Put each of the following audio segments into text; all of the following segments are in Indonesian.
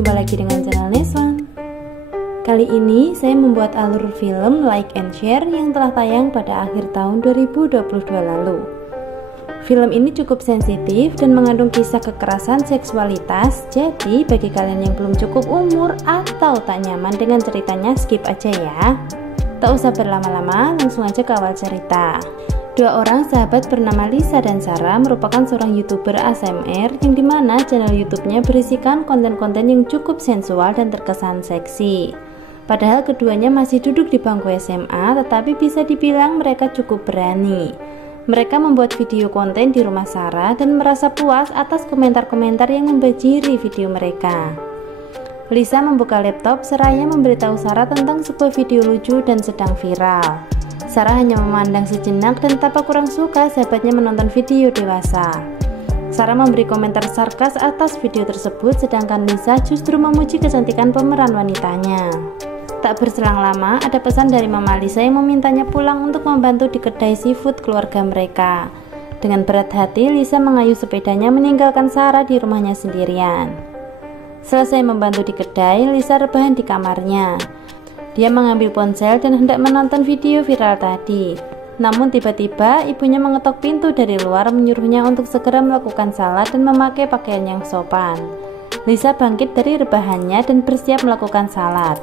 jumpa lagi dengan channel Neswan. Kali ini saya membuat alur film Like and Share yang telah tayang pada akhir tahun 2022 lalu. Film ini cukup sensitif dan mengandung kisah kekerasan seksualitas, jadi bagi kalian yang belum cukup umur atau tak nyaman dengan ceritanya, skip aja ya. Tak usah berlama-lama, langsung aja ke awal cerita. Dua orang sahabat bernama Lisa dan Sarah merupakan seorang YouTuber ASMR yang dimana channel YouTube-nya berisikan konten-konten yang cukup sensual dan terkesan seksi. Padahal keduanya masih duduk di bangku SMA, tetapi bisa dibilang mereka cukup berani. Mereka membuat video konten di rumah Sarah dan merasa puas atas komentar-komentar yang membajiri video mereka. Lisa membuka laptop seraya memberitahu Sarah tentang sebuah video lucu dan sedang viral. Sarah hanya memandang sejenak dan tampak kurang suka sahabatnya menonton video dewasa. Sarah memberi komentar sarkas atas video tersebut, sedangkan Lisa justru memuji kecantikan pemeran wanitanya. Tak berselang lama, ada pesan dari Mama Lisa yang memintanya pulang untuk membantu di kedai seafood keluarga mereka. Dengan berat hati, Lisa mengayuh sepedanya meninggalkan Sarah di rumahnya sendirian. Selesai membantu di kedai, Lisa rebahan di kamarnya. Dia mengambil ponsel dan hendak menonton video viral tadi. Namun tiba-tiba ibunya mengetok pintu dari luar menyuruhnya untuk segera melakukan salat dan memakai pakaian yang sopan. Lisa bangkit dari rebahannya dan bersiap melakukan salat.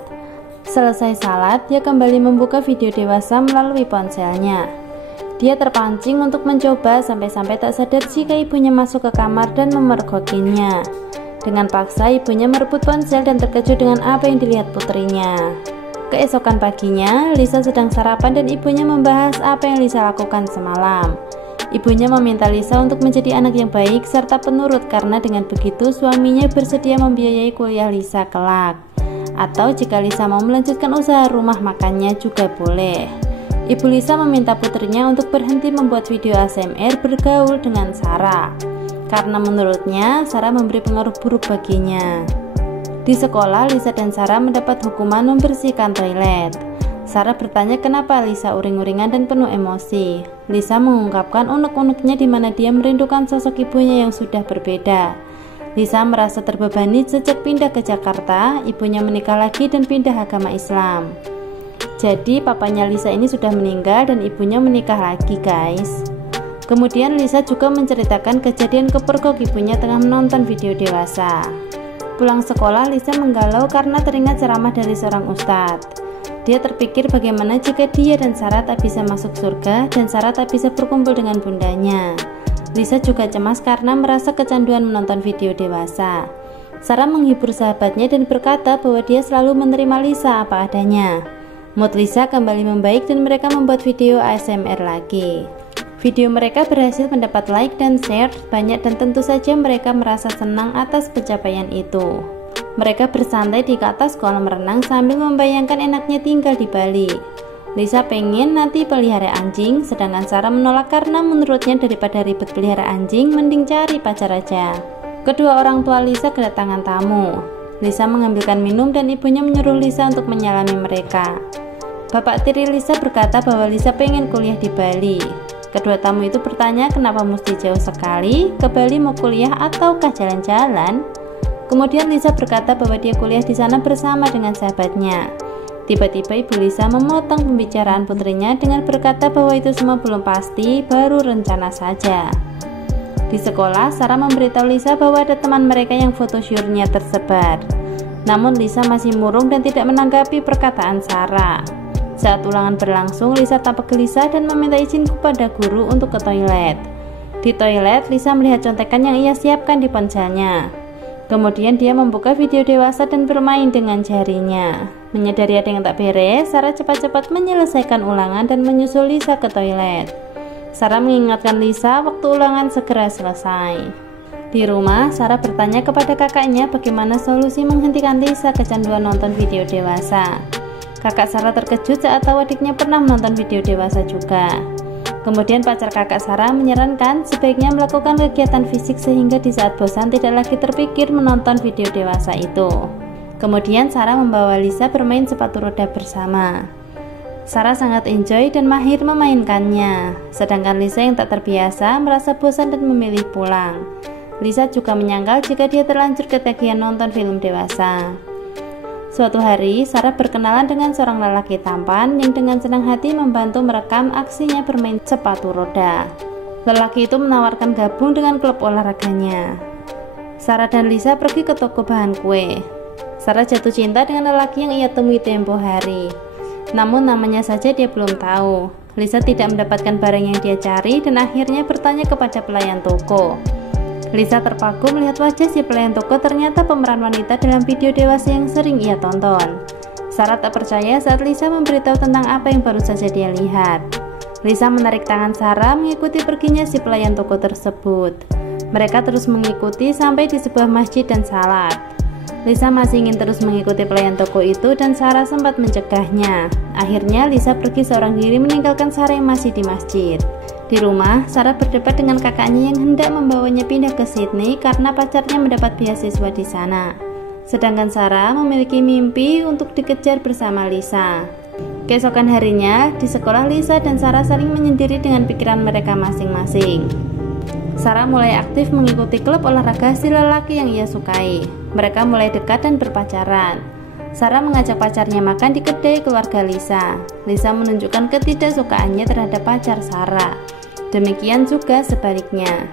Selesai salat, dia kembali membuka video dewasa melalui ponselnya. Dia terpancing untuk mencoba sampai-sampai tak sadar jika ibunya masuk ke kamar dan memergokinya. Dengan paksa ibunya merebut ponsel dan terkejut dengan apa yang dilihat putrinya. Keesokan paginya, Lisa sedang sarapan dan ibunya membahas apa yang Lisa lakukan semalam. Ibunya meminta Lisa untuk menjadi anak yang baik serta penurut karena dengan begitu suaminya bersedia membiayai kuliah Lisa kelak. Atau jika Lisa mau melanjutkan usaha rumah makannya juga boleh. Ibu Lisa meminta putrinya untuk berhenti membuat video ASMR bergaul dengan Sarah. Karena menurutnya, Sarah memberi pengaruh buruk baginya. Di sekolah, Lisa dan Sarah mendapat hukuman membersihkan toilet. Sarah bertanya kenapa Lisa uring-uringan dan penuh emosi. Lisa mengungkapkan unek-uneknya di mana dia merindukan sosok ibunya yang sudah berbeda. Lisa merasa terbebani sejak pindah ke Jakarta, ibunya menikah lagi dan pindah agama Islam. Jadi papanya Lisa ini sudah meninggal dan ibunya menikah lagi, guys. Kemudian Lisa juga menceritakan kejadian kepergok ibunya tengah menonton video dewasa. Pulang sekolah, Lisa menggalau karena teringat ceramah dari seorang ustadz. Dia terpikir bagaimana jika dia dan Sarah tak bisa masuk surga dan Sarah tak bisa berkumpul dengan bundanya. Lisa juga cemas karena merasa kecanduan menonton video dewasa. Sarah menghibur sahabatnya dan berkata bahwa dia selalu menerima Lisa apa adanya. Mood Lisa kembali membaik dan mereka membuat video ASMR lagi. Video mereka berhasil mendapat like dan share banyak dan tentu saja mereka merasa senang atas pencapaian itu. Mereka bersantai di atas kolam renang sambil membayangkan enaknya tinggal di Bali. Lisa pengen nanti pelihara anjing, sedangkan Sarah menolak karena menurutnya daripada ribet pelihara anjing, mending cari pacar aja. Kedua orang tua Lisa kedatangan tamu. Lisa mengambilkan minum dan ibunya menyuruh Lisa untuk menyalami mereka. Bapak tiri Lisa berkata bahwa Lisa pengen kuliah di Bali. Kedua tamu itu bertanya kenapa mesti jauh sekali, ke Bali mau kuliah ataukah jalan-jalan? Kemudian Lisa berkata bahwa dia kuliah di sana bersama dengan sahabatnya. Tiba-tiba ibu Lisa memotong pembicaraan putrinya dengan berkata bahwa itu semua belum pasti, baru rencana saja. Di sekolah, Sarah memberitahu Lisa bahwa ada teman mereka yang foto syurnya tersebar. Namun Lisa masih murung dan tidak menanggapi perkataan Sarah. Saat ulangan berlangsung, Lisa tampak gelisah dan meminta izin kepada guru untuk ke toilet. Di toilet, Lisa melihat contekan yang ia siapkan di ponselnya. Kemudian dia membuka video dewasa dan bermain dengan jarinya. Menyadari ada yang tak beres, Sarah cepat-cepat menyelesaikan ulangan dan menyusul Lisa ke toilet. Sarah mengingatkan Lisa waktu ulangan segera selesai. Di rumah, Sarah bertanya kepada kakaknya bagaimana solusi menghentikan Lisa kecanduan nonton video dewasa. Kakak Sarah terkejut saat tahu adiknya pernah menonton video dewasa juga. Kemudian pacar kakak Sarah menyarankan sebaiknya melakukan kegiatan fisik sehingga di saat bosan tidak lagi terpikir menonton video dewasa itu. Kemudian Sarah membawa Lisa bermain sepatu roda bersama. Sarah sangat enjoy dan mahir memainkannya, sedangkan Lisa yang tak terbiasa merasa bosan dan memilih pulang. Lisa juga menyangkal jika dia terlanjur ketagihan nonton film dewasa. Suatu hari, Sarah berkenalan dengan seorang lelaki tampan yang dengan senang hati membantu merekam aksinya bermain sepatu roda. Lelaki itu menawarkan gabung dengan klub olahraganya. Sarah dan Lisa pergi ke toko bahan kue. Sarah jatuh cinta dengan lelaki yang ia temui tempo hari. Namun namanya saja dia belum tahu. Lisa tidak mendapatkan barang yang dia cari dan akhirnya bertanya kepada pelayan toko. Lisa terpaku melihat wajah si pelayan toko ternyata pemeran wanita dalam video dewasa yang sering ia tonton. Sarah tak percaya saat Lisa memberitahu tentang apa yang baru saja dia lihat. Lisa menarik tangan Sarah mengikuti perginya si pelayan toko tersebut. Mereka terus mengikuti sampai di sebuah masjid dan salat. Lisa masih ingin terus mengikuti pelayan toko itu dan Sarah sempat mencegahnya. Akhirnya Lisa pergi seorang diri meninggalkan Sarah yang masih di masjid. Di rumah, Sarah berdebat dengan kakaknya yang hendak membawanya pindah ke Sydney karena pacarnya mendapat beasiswa di sana. Sedangkan Sarah memiliki mimpi untuk dikejar bersama Lisa. Keesokan harinya, di sekolah Lisa dan Sarah saling menyendiri dengan pikiran mereka masing-masing. Sarah mulai aktif mengikuti klub olahraga si lelaki yang ia sukai. Mereka mulai dekat dan berpacaran. Sarah mengajak pacarnya makan di kedai keluarga Lisa. Lisa menunjukkan ketidaksukaannya terhadap pacar Sarah. Demikian juga sebaliknya.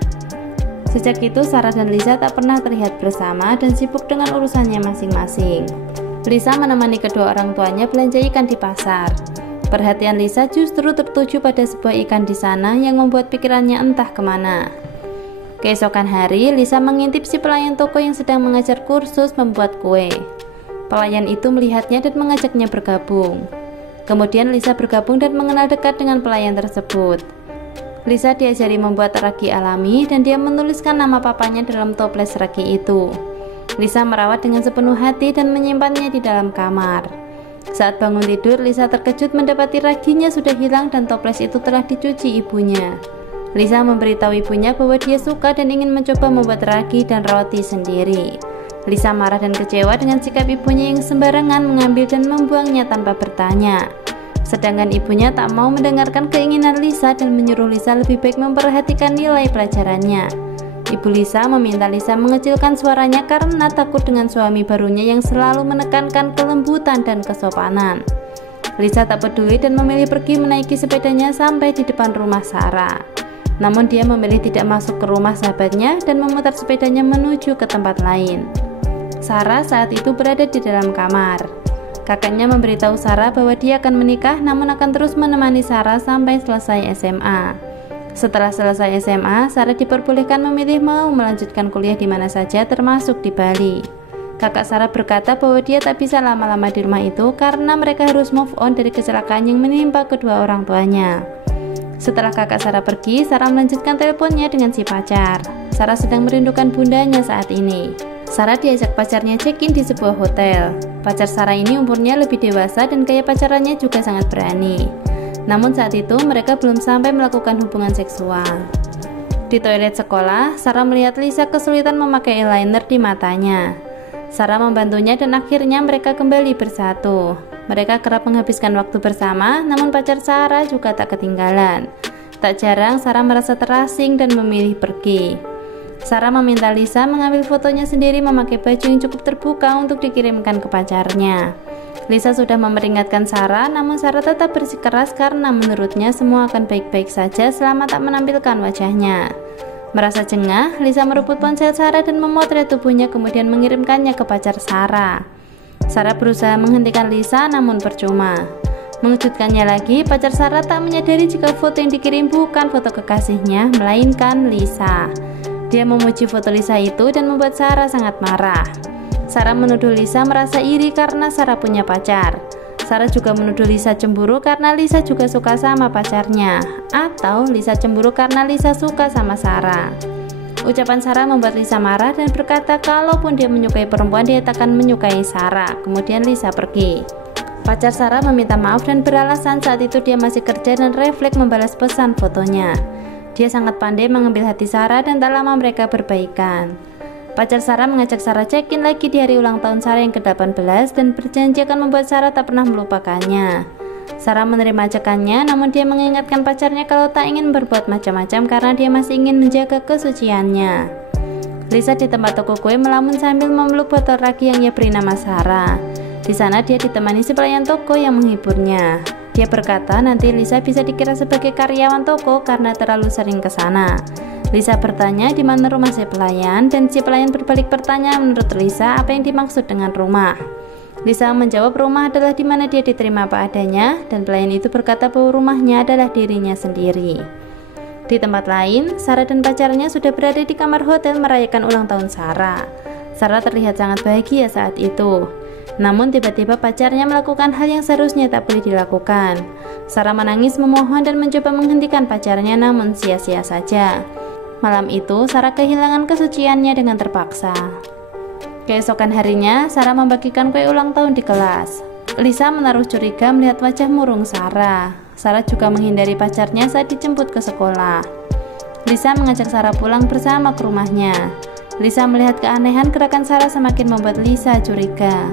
Sejak itu Sarah dan Lisa tak pernah terlihat bersama dan sibuk dengan urusannya masing-masing. Lisa menemani kedua orang tuanya belanja ikan di pasar. Perhatian Lisa justru tertuju pada sebuah ikan di sana yang membuat pikirannya entah kemana. Keesokan hari, Lisa mengintip si pelayan toko yang sedang mengajar kursus membuat kue. Pelayan itu melihatnya dan mengajaknya bergabung. Kemudian Lisa bergabung dan mengenal dekat dengan pelayan tersebut. Lisa diajari membuat ragi alami dan dia menuliskan nama papanya dalam toples ragi itu. Lisa merawat dengan sepenuh hati dan menyimpannya di dalam kamar. Saat bangun tidur, Lisa terkejut mendapati raginya sudah hilang dan toples itu telah dicuci ibunya. Lisa memberitahu ibunya bahwa dia suka dan ingin mencoba membuat ragi dan roti sendiri. Lisa marah dan kecewa dengan sikap ibunya yang sembarangan mengambil dan membuangnya tanpa bertanya. Sedangkan ibunya tak mau mendengarkan keinginan Lisa dan menyuruh Lisa lebih baik memperhatikan nilai pelajarannya. Ibu Lisa meminta Lisa mengecilkan suaranya karena takut dengan suami barunya yang selalu menekankan kelembutan dan kesopanan. Lisa tak peduli dan memilih pergi menaiki sepedanya sampai di depan rumah Sarah. Namun dia memilih tidak masuk ke rumah sahabatnya dan memutar sepedanya menuju ke tempat lain. Sarah saat itu berada di dalam kamar. Kakaknya memberitahu Sarah bahwa dia akan menikah namun akan terus menemani Sarah sampai selesai SMA. Setelah selesai SMA, Sarah diperbolehkan memilih mau melanjutkan kuliah di mana saja termasuk di Bali. Kakak Sarah berkata bahwa dia tak bisa lama-lama di rumah itu karena mereka harus move on dari kecelakaan yang menimpa kedua orang tuanya. Setelah kakak Sarah pergi, Sarah melanjutkan teleponnya dengan si pacar. Sarah sedang merindukan bundanya saat ini. Sarah diajak pacarnya check-in di sebuah hotel. Pacar Sarah ini umurnya lebih dewasa dan gaya pacarannya juga sangat berani. Namun saat itu mereka belum sampai melakukan hubungan seksual. Di toilet sekolah, Sarah melihat Lisa kesulitan memakai eyeliner di matanya. Sarah membantunya dan akhirnya mereka kembali bersatu. Mereka kerap menghabiskan waktu bersama, namun pacar Sarah juga tak ketinggalan. Tak jarang Sarah merasa terasing dan memilih pergi. Sarah meminta Lisa mengambil fotonya sendiri memakai baju yang cukup terbuka untuk dikirimkan ke pacarnya. Lisa sudah memperingatkan Sarah, namun Sarah tetap bersikeras karena menurutnya semua akan baik-baik saja selama tak menampilkan wajahnya. Merasa jengah, Lisa merebut ponsel Sarah dan memotret tubuhnya kemudian mengirimkannya ke pacar Sarah. Sarah berusaha menghentikan Lisa namun percuma. Mengejutkannya lagi, pacar Sarah tak menyadari jika foto yang dikirim bukan foto kekasihnya, melainkan Lisa. Dia memuji foto Lisa itu dan membuat Sarah sangat marah. Sarah menuduh Lisa merasa iri karena Sarah punya pacar. Sarah juga menuduh Lisa cemburu karena Lisa juga suka sama pacarnya, atau Lisa cemburu karena Lisa suka sama Sarah. Ucapan Sarah membuat Lisa marah dan berkata kalaupun dia menyukai perempuan, dia takkan menyukai Sarah. Kemudian Lisa pergi. Pacar Sarah meminta maaf dan beralasan saat itu dia masih kerja dan refleks membalas pesan fotonya. Dia sangat pandai mengambil hati Sarah dan tak lama mereka berbaikan. Pacar Sarah mengajak Sarah check-in lagi di hari ulang tahun Sarah yang ke-18 dan berjanji akan membuat Sarah tak pernah melupakannya. Sarah menerima ajakannya, namun dia mengingatkan pacarnya kalau tak ingin berbuat macam-macam karena dia masih ingin menjaga kesuciannya. Lisa di tempat toko kue melamun sambil memeluk botol ragi yang ia beri nama Sarah. Di sana dia ditemani si pelayan toko yang menghiburnya. Dia berkata nanti Lisa bisa dikira sebagai karyawan toko karena terlalu sering ke sana. Lisa bertanya di mana rumah si pelayan, dan si pelayan berbalik bertanya menurut Lisa apa yang dimaksud dengan rumah. Lisa menjawab rumah adalah di mana dia diterima apa adanya, dan pelayan itu berkata bahwa rumahnya adalah dirinya sendiri. Di tempat lain, Sarah dan pacarnya sudah berada di kamar hotel merayakan ulang tahun Sarah. Sarah terlihat sangat bahagia saat itu. Namun tiba-tiba pacarnya melakukan hal yang seharusnya tak boleh dilakukan. Sarah menangis memohon dan mencoba menghentikan pacarnya, namun sia-sia saja. Malam itu, Sarah kehilangan kesuciannya dengan terpaksa. Keesokan harinya, Sarah membagikan kue ulang tahun di kelas. Lisa menaruh curiga melihat wajah murung Sarah. Sarah juga menghindari pacarnya saat dijemput ke sekolah. Lisa mengajak Sarah pulang bersama ke rumahnya. Lisa melihat keanehan gerakan Sarah semakin membuat Lisa curiga.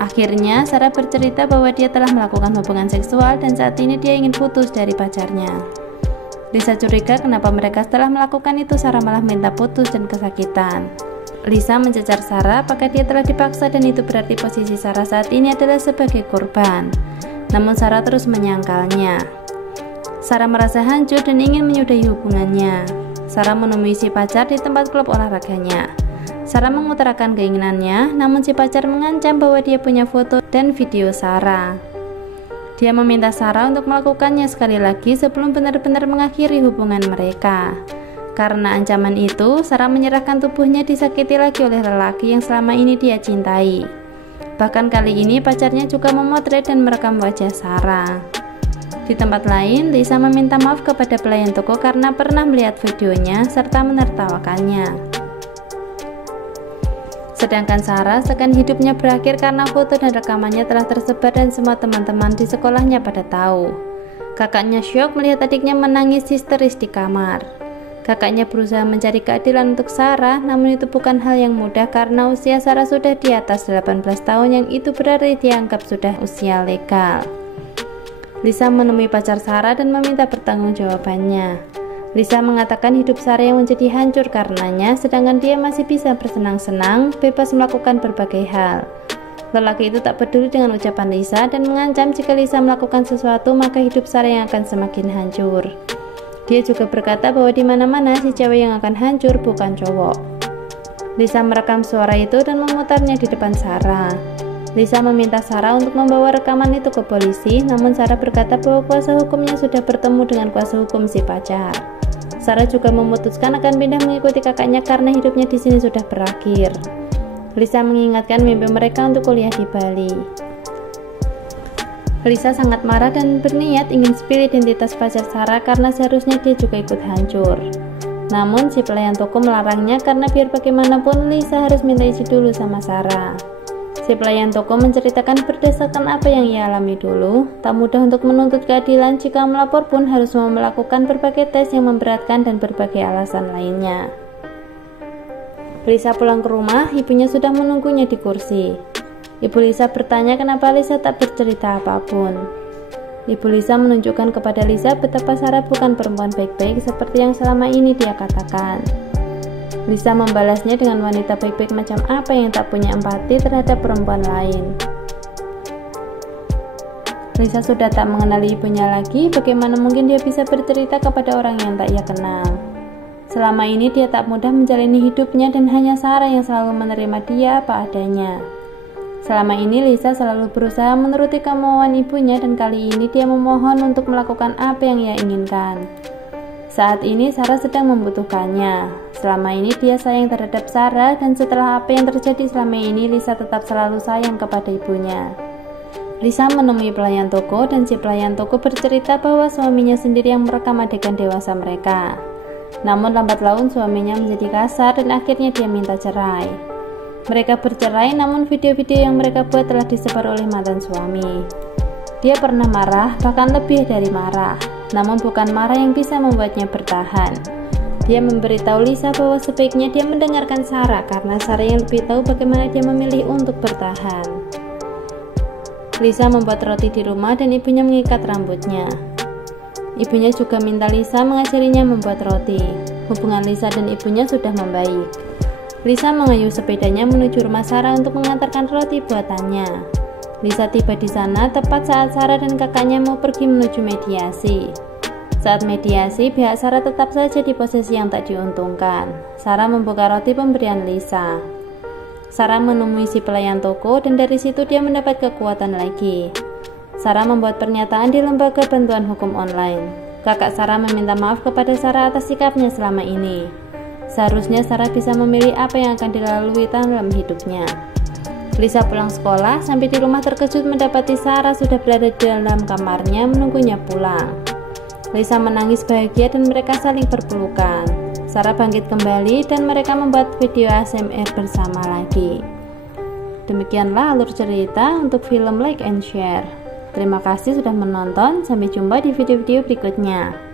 Akhirnya, Sarah bercerita bahwa dia telah melakukan hubungan seksual dan saat ini dia ingin putus dari pacarnya. Lisa curiga kenapa mereka setelah melakukan itu Sarah malah minta putus dan kesakitan. Lisa mencecar Sarah apakah dia telah dipaksa dan itu berarti posisi Sarah saat ini adalah sebagai korban. Namun Sarah terus menyangkalnya. Sarah merasa hancur dan ingin menyudahi hubungannya. Sarah menemui si pacar di tempat klub olahraganya. Sarah mengutarakan keinginannya, namun si pacar mengancam bahwa dia punya foto dan video Sarah. Dia meminta Sarah untuk melakukannya sekali lagi sebelum benar-benar mengakhiri hubungan mereka. Karena ancaman itu, Sarah menyerahkan tubuhnya disakiti lagi oleh lelaki yang selama ini dia cintai. Bahkan kali ini pacarnya juga memotret dan merekam wajah Sarah. Di tempat lain, Lisa meminta maaf kepada pelayan toko karena pernah melihat videonya serta menertawakannya. Sedangkan Sarah seakan hidupnya berakhir karena foto dan rekamannya telah tersebar dan semua teman-teman di sekolahnya pada tahu. Kakaknya syok melihat adiknya menangis histeris di kamar. Kakaknya berusaha mencari keadilan untuk Sarah, namun itu bukan hal yang mudah karena usia Sarah sudah di atas 18 tahun yang itu berarti dianggap sudah usia legal. Lisa menemui pacar Sarah dan meminta pertanggungjawabannya. Lisa mengatakan hidup Sarah yang menjadi hancur karenanya, sedangkan dia masih bisa bersenang-senang, bebas melakukan berbagai hal. Lelaki itu tak peduli dengan ucapan Lisa dan mengancam jika Lisa melakukan sesuatu maka hidup Sarah yang akan semakin hancur. Dia juga berkata bahwa di mana-mana si cewek yang akan hancur bukan cowok. Lisa merekam suara itu dan memutarnya di depan Sarah. Lisa meminta Sarah untuk membawa rekaman itu ke polisi, namun Sarah berkata bahwa kuasa hukumnya sudah bertemu dengan kuasa hukum si pacar. Sarah juga memutuskan akan pindah mengikuti kakaknya karena hidupnya di sini sudah berakhir. Lisa mengingatkan mimpi mereka untuk kuliah di Bali. Lisa sangat marah dan berniat ingin spill identitas pacar Sarah karena seharusnya dia juga ikut hancur. Namun si pelayan toko melarangnya karena biar bagaimanapun Lisa harus minta izin dulu sama Sarah. Si pelayan toko menceritakan berdasarkan apa yang ia alami dulu, tak mudah untuk menuntut keadilan jika melapor pun harus melakukan berbagai tes yang memberatkan dan berbagai alasan lainnya. Lisa pulang ke rumah, ibunya sudah menunggunya di kursi. Ibu Lisa bertanya kenapa Lisa tak bercerita apapun. Ibu Lisa menunjukkan kepada Lisa betapa Sarah bukan perempuan baik-baik seperti yang selama ini dia katakan. Lisa membalasnya dengan wanita baik-baik macam apa yang tak punya empati terhadap perempuan lain. Lisa sudah tak mengenali ibunya lagi, bagaimana mungkin dia bisa bercerita kepada orang yang tak ia kenal. Selama ini dia tak mudah menjalani hidupnya dan hanya Sarah yang selalu menerima dia apa adanya. Selama ini Lisa selalu berusaha menuruti kemauan ibunya dan kali ini dia memohon untuk melakukan apa yang ia inginkan. Saat ini Sarah sedang membutuhkannya. Selama ini dia sayang terhadap Sarah dan setelah apa yang terjadi selama ini Lisa tetap selalu sayang kepada ibunya. Lisa menemui pelayan toko dan si pelayan toko bercerita bahwa suaminya sendiri yang merekam adegan dewasa mereka. Namun lambat laun suaminya menjadi kasar dan akhirnya dia minta cerai. Mereka bercerai namun video-video yang mereka buat telah disebar oleh mantan suami. Dia pernah marah, bahkan lebih dari marah. Namun bukan marah yang bisa membuatnya bertahan. Dia memberitahu Lisa bahwa sebaiknya dia mendengarkan Sarah karena Sarah yang lebih tahu bagaimana dia memilih untuk bertahan. Lisa membuat roti di rumah dan ibunya mengikat rambutnya. Ibunya juga minta Lisa mengajarinya membuat roti. Hubungan Lisa dan ibunya sudah membaik. Lisa mengayuh sepedanya menuju rumah Sarah untuk mengantarkan roti buatannya. Lisa tiba di sana tepat saat Sarah dan kakaknya mau pergi menuju mediasi. Saat mediasi, pihak Sarah tetap saja di posisi yang tak diuntungkan. Sarah membuka roti pemberian Lisa. Sarah menemui si pelayan toko dan dari situ dia mendapat kekuatan lagi. Sarah membuat pernyataan di lembaga bantuan hukum online. Kakak Sarah meminta maaf kepada Sarah atas sikapnya selama ini. Seharusnya Sarah bisa memilih apa yang akan dilalui dalam hidupnya. Lisa pulang sekolah, sampai di rumah terkejut mendapati Sarah sudah berada di dalam kamarnya menunggunya pulang. Lisa menangis bahagia dan mereka saling berpelukan. Sarah bangkit kembali dan mereka membuat video ASMR bersama lagi. Demikianlah alur cerita untuk film Like and Share. Terima kasih sudah menonton, sampai jumpa di video-video berikutnya.